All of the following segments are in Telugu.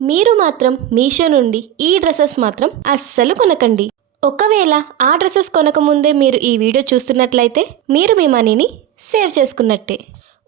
మీరు మాత్రం మీషో నుండి ఈ డ్రెస్సెస్ మాత్రం అస్సలు కొనకండి. ఒకవేళ ఆ డ్రెస్సెస్ కొనకముందే మీరు ఈ వీడియో చూస్తున్నట్లయితే మీరు మీ మనీని సేవ్ చేసుకున్నట్టే.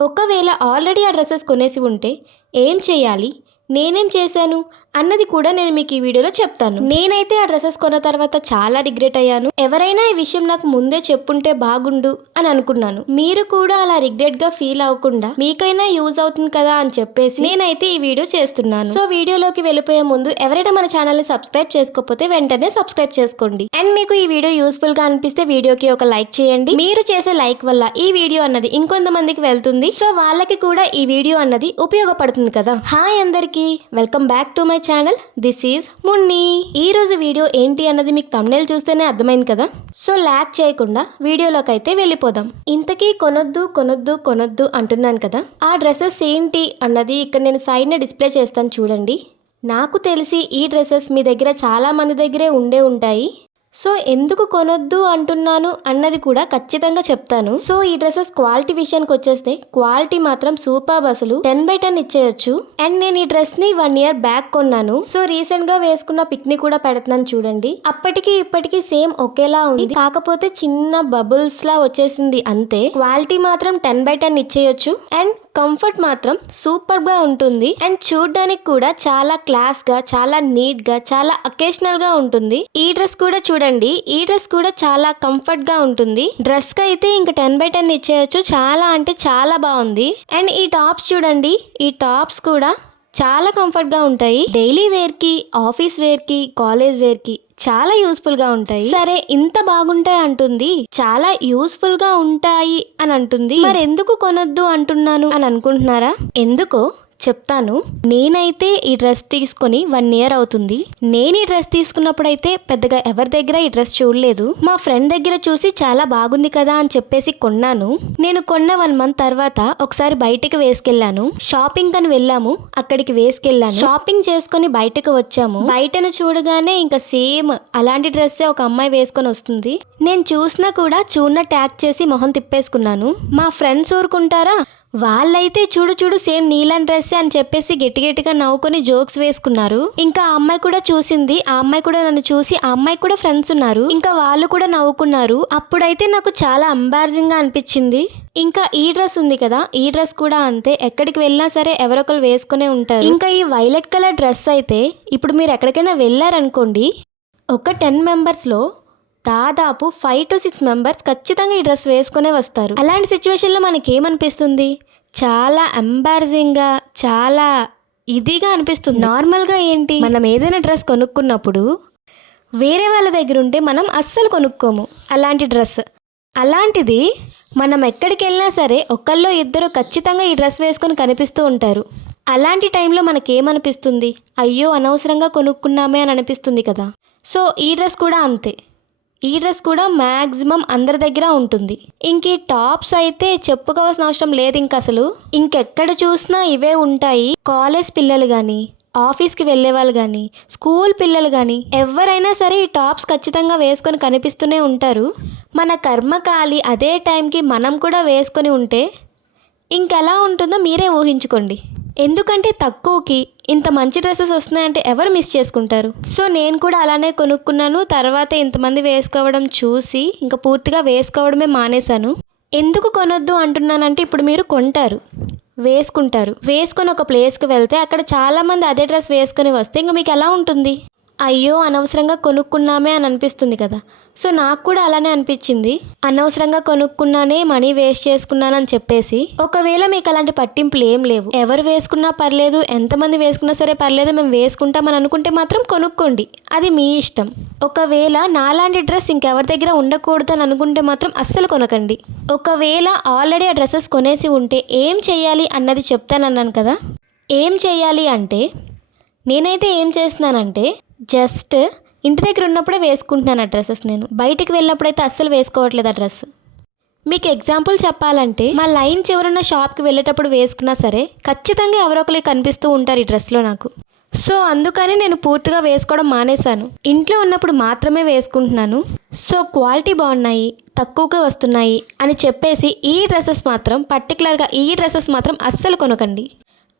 ఒకవేళ ఆల్రెడీ ఆ డ్రెస్సెస్ కొనేసి ఉంటే ఏం చేయాలి, నేనేం చేశాను అన్నది కూడా నేను మీకు ఈ వీడియోలో చెప్తాను. నేనైతే ఆ డ్రెస్సెస్ కొన్న తర్వాత చాలా రిగ్రెట్ అయ్యాను. ఎవరైనా ఈ విషయం నాకు ముందే చెప్పుంటే బాగుండు అని అనుకున్నాను. మీరు కూడా అలా రిగ్రెట్ గా ఫీల్ అవ్వకుండా మీకైనా యూజ్ అవుతుంది కదా అని చెప్పేసి నేనైతే ఈ వీడియో చేస్తున్నాను. సో వీడియోలోకి వెళ్ళిపోయే ముందు ఎవరైనా మన ఛానల్ ని సబ్స్క్రైబ్ చేసుకోకపోతే వెంటనే సబ్స్క్రైబ్ చేసుకోండి. అండ్ మీకు ఈ వీడియో యూస్ఫుల్ గా అనిపిస్తే వీడియోకి ఒక లైక్ చేయండి. మీరు చేసే లైక్ వల్ల ఈ వీడియో అన్నది ఇంకొంతమందికి వెళ్తుంది. సో వాళ్ళకి కూడా ఈ వీడియో అన్నది ఉపయోగపడుతుంది కదా. హాయ్ అందరికీ, welcome back to my channel. This is Munni. ఈ రోజు వీడియో ఏంటి అన్నది మీకు థంబ్నెయిల్ చూస్తేనే అర్థమైంది కదా. సో లాగ్ చేయకుండా వీడియోలోకి అయితే వెళ్ళిపోదాం. ఇంతకీ కొనొద్దు కొనొద్దు కొనొద్దు అంటున్నాను కదా, ఆ డ్రెస్సెస్ ఏంటి అన్నది ఇక్కడ నేను సైడ్ ని డిస్ప్లే చేస్తాను చూడండి. నాకు తెలిసి ఈ డ్రెస్సెస్ మీ దగ్గర చాలా మంది దగ్గరే ఉండే ఉంటాయి. సో ఎందుకు కొనొద్దు అంటున్నాను అన్నది కూడా ఖచ్చితంగా చెప్తాను. సో ఈ డ్రెస్సెస్ క్వాలిటీ విషయానికి వచ్చేస్తే క్వాలిటీ మాత్రం సూపర్, అసలు 10/10 ఇచ్చేయచ్చు. అండ్ నేను ఈ డ్రెస్ ని 1 year బ్యాక్ కొన్నాను. సో రీసెంట్ గా వేసుకున్న పిక్ ని కూడా పెడుతున్నాను చూడండి. అప్పటికి ఇప్పటికి సేమ్ ఒకేలా ఉంది, కాకపోతే చిన్న బబుల్స్ లా వచ్చేసింది అంతే. క్వాలిటీ మాత్రం 10/10 ఇచ్చేయచ్చు. అండ్ కంఫర్ట్ మాత్రం సూపర్ గా ఉంటుంది. అండ్ చూడడానికి కూడా చాలా క్లాస్ గా, చాలా నీట్ గా, చాలా అకేషనల్ గా ఉంటుంది. ఈ డ్రెస్ కూడా చూడండి, ఈ డ్రెస్ కూడా చాలా కంఫర్ట్ గా ఉంటుంది. డ్రెస్ కి అయితే ఇంకా 10/10 ఇచ్చేయచ్చు. చాలా అంటే చాలా బాగుంది. అండ్ ఈ టాప్స్ చూడండి, ఈ టాప్స్ కూడా చాలా కంఫర్ట్ గా ఉంటాయి. డైలీ వేర్ కి, ఆఫీస్ వేర్ కి, కాలేజ్ వేర్ కి చాలా యూస్ఫుల్ గా ఉంటాయి. సరే ఇంత బాగుంటాయి అంటుంది, చాలా యూస్ఫుల్ గా ఉంటాయి అని అంటుంది, మరి ఎందుకు కొనొద్దు అంటున్నాను అని అనుకుంటున్నారా? ఎందుకో చెప్తాను. నేనైతే ఈ డ్రెస్ తీసుకొని 1 year అవుతుంది. నేను ఈ డ్రెస్ తీసుకున్నప్పుడైతే పెద్దగా ఎవరి దగ్గర ఈ డ్రెస్ చూడలేదు. మా ఫ్రెండ్ దగ్గర చూసి చాలా బాగుంది కదా అని చెప్పేసి కొన్నాను. నేను కొన్న 1 month తర్వాత ఒకసారి బయటకు వేసుకెళ్లాను. షాపింగ్ అని వెళ్ళాము, అక్కడికి వేసుకెళ్లాను. షాపింగ్ చేసుకొని బయటకు వచ్చాము. బయటను చూడగానే ఇంకా సేమ్ అలాంటి డ్రెస్సే ఒక అమ్మాయి వేసుకొని వస్తుంది. నేను చూసినా కూడా చూడన ట్యాగ్ చేసి మొహం తిప్పేసుకున్నాను. మా ఫ్రెండ్స్ ఊరుకుంటారా, వాళ్ళైతే చూడు చూడు సేమ్ నీలం డ్రెస్ అని చెప్పేసి గట్టిగా నవ్వుకొని జోక్స్ వేసుకున్నారు. ఇంకా ఆ అమ్మాయి కూడా చూసింది, ఆ అమ్మాయి కూడా నన్ను చూసి, ఆ అమ్మాయి కూడా ఫ్రెండ్స్ ఉన్నారు, ఇంకా వాళ్ళు కూడా నవ్వుకున్నారు. అప్పుడైతే నాకు చాలా ఎంబారసింగ్ గా అనిపించింది. ఇంకా ఈ డ్రెస్ ఉంది కదా, ఈ డ్రెస్ కూడా అంతే. ఎక్కడికి వెళ్ళినా సరే ఎవరొకరు వేసుకునే ఉంటారు. ఇంకా ఈ వైలెట్ కలర్ డ్రెస్ అయితే ఇప్పుడు మీరు ఎక్కడికైనా వెళ్ళారనుకోండి, ఒక 10 members లో దాదాపు 5 to 6 members ఖచ్చితంగా ఈ డ్రెస్ వేసుకునే వస్తారు. అలాంటి సిచ్యువేషన్లో మనకి ఏమనిపిస్తుంది, చాలా ఎంబారసింగ్గా, చాలా ఇదిగా అనిపిస్తుంది. నార్మల్గా ఏంటి, మనం ఏదైనా డ్రెస్ కొనుక్కున్నప్పుడు వేరే వాళ్ళ దగ్గర ఉంటే మనం అస్సలు కొనుక్కోము అలాంటి డ్రెస్. అలాంటిది మనం ఎక్కడికి వెళ్ళినా సరే ఒకళ్ళో ఇద్దరు ఖచ్చితంగా ఈ డ్రెస్ వేసుకొని కనిపిస్తూ ఉంటారు. అలాంటి టైంలో మనకేమనిపిస్తుంది, అయ్యో అనవసరంగా కొనుక్కున్నామే అని అనిపిస్తుంది కదా. సో ఈ డ్రెస్ కూడా అంతే. ఈ డ్రెస్ కూడా మ్యాక్సిమం అందరి దగ్గర ఉంటుంది. ఇంక ఈ టాప్స్ అయితే చెప్పుకోవాల్సిన అవసరం లేదు. ఇంక అసలు ఇంకెక్కడ చూసినా ఇవే ఉంటాయి. కాలేజ్ పిల్లలు కానీ, ఆఫీస్కి వెళ్ళే వాళ్ళు కానీ, స్కూల్ పిల్లలు కానీ ఎవరైనా సరే ఈ టాప్స్ ఖచ్చితంగా వేసుకొని కనిపిస్తూనే ఉంటారు. మన కర్మకాలి అదే టైంకి మనం కూడా వేసుకొని ఉంటే ఇంకెలా ఉంటుందో మీరే ఊహించుకోండి. ఎందుకంటే తక్కువకి ఇంత మంచి డ్రెస్సెస్ వస్తున్నాయంటే ఎవరు మిస్ చేసుకుంటారు. సో నేను కూడా అలానే కొనుక్కున్నాను. తర్వాత ఇంతమంది వేసుకోవడం చూసి ఇంకా పూర్తిగా వేసుకోవడమే మానేశాను. ఎందుకు కొనొద్దు అంటున్నానంటే ఇప్పుడు మీరు కొంటారు, వేసుకుంటారు, వేసుకొని ఒక ప్లేస్కి వెళ్తే అక్కడ చాలామంది అదే డ్రెస్ వేసుకొని వస్తే ఇంకా మీకు ఎలా ఉంటుంది, అయ్యో అనవసరంగా కొనుక్కున్నామే అని అనిపిస్తుంది కదా. సో నాకు కూడా అలానే అనిపించింది, అనవసరంగా కొనుక్కున్నానే, మనీ వేస్ట్ చేసుకున్నానని చెప్పేసి. ఒకవేళ మీకు అలాంటి పట్టింపులు ఏం లేవు, ఎవరు వేసుకున్నా పర్లేదు, ఎంతమంది వేసుకున్నా సరే పర్లేదు, మేము వేసుకుంటామని అనుకుంటే మాత్రం కొనుక్కోండి, అది మీ ఇష్టం. ఒకవేళ నాలాంటి డ్రెస్ ఇంకెవరి దగ్గర ఉండకూడదు అని అనుకుంటే మాత్రం అస్సలు కొనకండి. ఒకవేళ ఆల్రెడీ ఆ డ్రెస్సెస్ కొనేసి ఉంటే ఏం చేయాలి అన్నది చెప్తానన్నాను కదా. ఏం చేయాలి అంటే నేనైతే ఏం చేస్తున్నానంటే జస్ట్ ఇంటి దగ్గర ఉన్నప్పుడే వేసుకుంటున్నాను ఆ డ్రెస్సెస్. నేను బయటికి వెళ్ళినప్పుడైతే అస్సలు వేసుకోవట్లేదు ఆ డ్రెస్. మీకు ఎగ్జాంపుల్ చెప్పాలంటే మా లైన్ చివరున్న షాప్కి వెళ్ళేటప్పుడు వేసుకున్నా సరే ఖచ్చితంగా ఎవరొకరు కనిపిస్తూ ఉంటారు ఈ డ్రెస్లో నాకు. సో అందుకని నేను పూర్తిగా వేసుకోవడం మానేశాను. ఇంట్లో ఉన్నప్పుడు మాత్రమే వేసుకుంటున్నాను. సో క్వాలిటీ బాగున్నాయి, తక్కువగా వస్తున్నాయి అని చెప్పేసి ఈ డ్రెస్సెస్ మాత్రం, పర్టికులర్గా ఈ డ్రెస్సెస్ మాత్రం అస్సలు కొనకండి.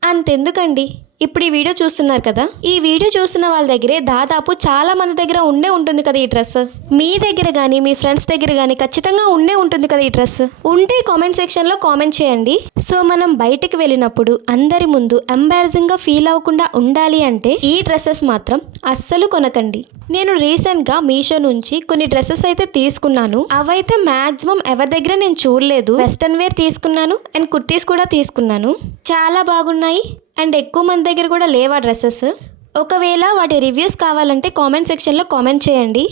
అంతెందుకండి, ఇప్పుడు ఈ వీడియో చూస్తున్నారు కదా, ఈ వీడియో చూస్తున్న వాళ్ళ దగ్గరే దాదాపు చాలా మంది దగ్గర ఉండే ఉంటుంది కదా ఈ డ్రెస్. మీ దగ్గర కానీ మీ ఫ్రెండ్స్ దగ్గర కానీ ఖచ్చితంగా ఉండే ఉంటుంది కదా ఈ డ్రెస్. ఉంటే కామెంట్ సెక్షన్లో కామెంట్ చేయండి. సో మనం బయటికి వెళ్ళినప్పుడు అందరి ముందు ఎంబారసింగ్ గా ఫీల్ అవ్వకుండా ఉండాలి అంటే ఈ డ్రెస్సెస్ మాత్రం అస్సలు కొనకండి. నేను రీసెంట్గా మీషో నుంచి కొన్ని డ్రెస్సెస్ అయితే తీసుకున్నాను. అవైతే మ్యాక్సిమం ఎవరి దగ్గర నేను చూడలేదు. వెస్టర్న్ వేర్ తీసుకున్నాను అండ్ కుర్తీస్ కూడా తీసుకున్నాను. చాలా బాగున్నాయి అండ్ ఎక్కువ మంది దగ్గర కూడా లేవా డ్రెస్సెస్. ఒకవేళ వాటి రివ్యూస్ కావాలంటే కామెంట్ సెక్షన్లో కామెంట్ చేయండి.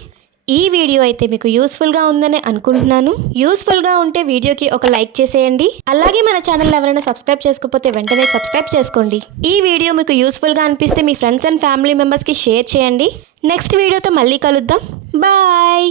ఈ వీడియో అయితే మీకు యూస్ఫుల్గా ఉందని అనుకుంటున్నాను. యూస్ఫుల్గా ఉంటే వీడియోకి ఒక లైక్ చేసేయండి. అలాగే మన ఛానల్ ఎవరైనా సబ్స్క్రైబ్ చేసుకోకపోతే వెంటనే సబ్స్క్రైబ్ చేసుకోండి. ఈ వీడియో మీకు యూస్ఫుల్గా అనిపిస్తే మీ ఫ్రెండ్స్ అండ్ ఫ్యామిలీ మెంబర్స్కి షేర్ చేయండి. నెక్స్ట్ వీడియోతో మళ్ళీ కలుద్దాం. బాయ్.